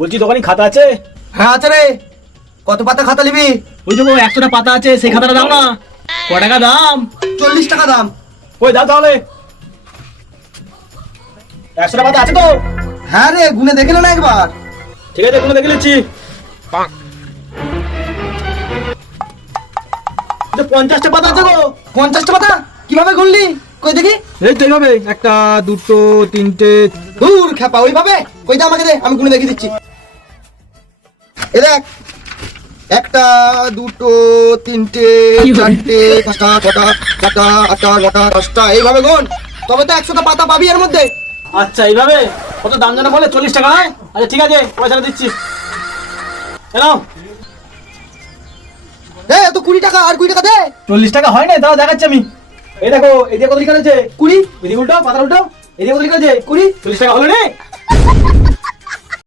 বলছি দোকানে খাতা আছে? হ্যাঁ আছে রে। কত পাতা খাতা নিবি? ওই যে 100টা পাতা আছে, সেই খাতাটা দাও না। ক টাকা দাম? 40 টাকা দাম। ওই দাও তাহলে। 100টা পাতা আছে তো? হ্যাঁ রে, গুনে দেখে না একবার। ঠিক আছে, কোনো দেখে নিচ্ছি। 50টা পাতা আছে গো। 50টা পাতা কিভাবে গুনলি? কই দেখি। এই তো এইভাবে, 1 2 3 দূর খেপা, ওইভাবে কই দে, আমাকে দে, আমি গুনে দেখিয়ে দিচ্ছি। এই দেখ, 1 2 3 4 5 6 7 8 9 10টা, এইভাবে গুন, তবে তো 100টা পাতা পাবি এর মধ্যে। আচ্ছা এইভাবে। কত দাম জানা বলে? 40 টাকা। হয় আচ্ছা ঠিক আছে, পয়সাটা দিচ্ছি। নাও। দে তো 20 টাকা, আর 20 টাকা দে। 40 টাকা হয় না, দাও দেখাচ্ছি আমি। এই দেখো, এদিকে কত লিখা আছে? 20। এদিকে উল্টো, পাতা উল্টো। এদিকে কত লিখা আছে? 20। 40 টাকা হলো রে।